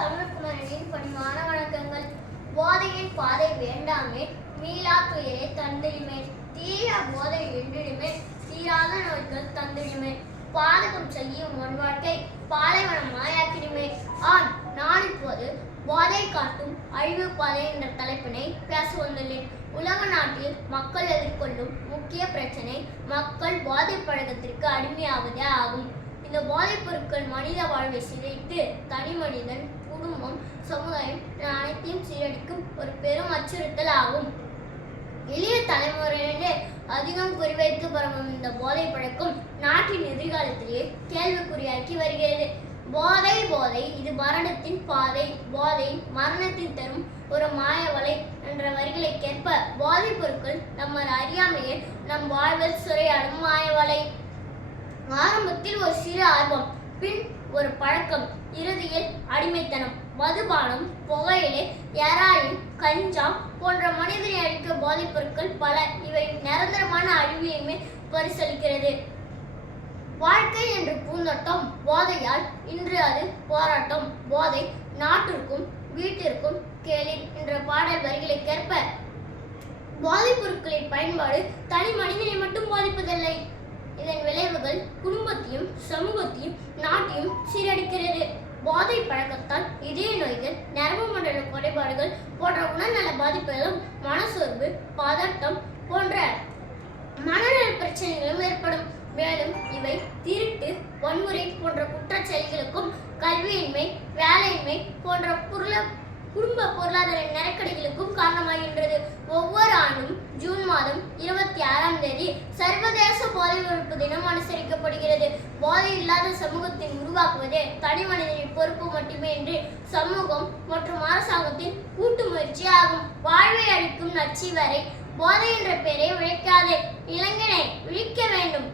தமிழ்குமரனின் பணிவான வணக்கங்கள். போதையின் பாதை வேண்டாமே, மீளா துயரை தந்திடுமே, தீய போதை வென்றிடுமே, தீராத நோய்கள் தந்திடுமே, பாதகம் செய்யும் ஒன் வாழ்க்கை பாலைவனம் மாயாக்கிடுமே. நான் இப்போது போதை காட்டும் அழிவு பாதை என்ற தலைப்பினை பேச வந்துள்ளேன். உலக நாட்டில் மக்கள் எதிர்கொள்ளும் முக்கிய பிரச்சனை மக்கள் போதை பழக்கத்திற்கு அடிமையாவதே ஆகும். இந்த போதைப் பொருட்கள் மனித வாழ்வை சிதைத்து தனி மனிதன், குடும்பம், சமுதாயம் அனைத்தையும் சீரழிக்கும் ஒரு பெரும் அச்சுறுத்தல் ஆகும். எளிய தலைமுறையினரே அதிகம் குறிவைத்து பரவும் இந்த போதை பழக்கம் நாட்டின் எதிர்காலத்திலேயே கேள்விக்குறியாக்கி வருகிறது. போதை போதை இது மரணத்தின் பாதை, போதை மரணத்தின் தரும் ஒரு மாயவலை என்ற வரிகளுக்கேற்ப போதைப் பொருட்கள் நம்ம அறியாமையே நம் வாழ்வில் சுரையாடும் மாயவலை. ஆரம்பத்தில் ஒரு சிறு ஆர்வம், பின் ஒரு பழக்கம், இறுதியில் அடிமைத்தனம். மதுபானம், புகையிலை, ஹெராயின், கஞ்சா போன்ற மனிதனை அழிக்க போதைப் பொருட்கள் பல. இவை நிரந்தரமான அழிவையுமே பரிசளிக்கிறது. வாழ்க்கை என்ற பூந்தோட்டம் போதையால் இன்று அது போராட்டம். போதை நாட்டிற்கும் வீட்டிற்கும் கேளிர் என்ற பாடல் வரிகளுக்கேற்ப போதைப் பொருட்களின் பயன்பாடு தனி மனிதனை மட்டும் பாதிப்பதில்லை. இதன் விளைவுகள் குடும்பத்தையும் சமூகத்தையும் நாட்டையும் சீரழிக்கிறது. போதை பழக்கத்தால் இதய நோய்கள், நரம்பு மண்டல குறைபாடுகள் போன்ற உடல்நல பாதிப்புகளும், மனசோர்வு, பதட்டம் போன்ற மனநல பிரச்சனைகளும் ஏற்படும். மேலும் இவை திருட்டு, வன்முறை போன்ற குற்றச் செயல்களுக்கும், கல்வியின்மை, வேலையின்மை போன்ற குடும்ப பொருளாதார நெருக்கடிகளுக்கும் காரணமாகின்றது. ஒவ்வொரு ஆண்டும் ஜூன் மாதம் 26ஆம் தேதி சர்வதேச போதை ஒழிப்பு தினம் அனுசரிக்கப்படுகிறது. போதை இல்லாத சமூகத்தை உருவாக்குவதே தனி மனிதனின் பொறுப்பு மட்டுமே என்று சமூகம் மற்றும் அரசாங்கத்தின் கூட்டு முயற்சி ஆகும். வாழ்வை அளிக்கும் நச்சு வரை போதை என்ற பெயரை விழிக்காதே. இளைஞனை விழிக்க வேண்டும்,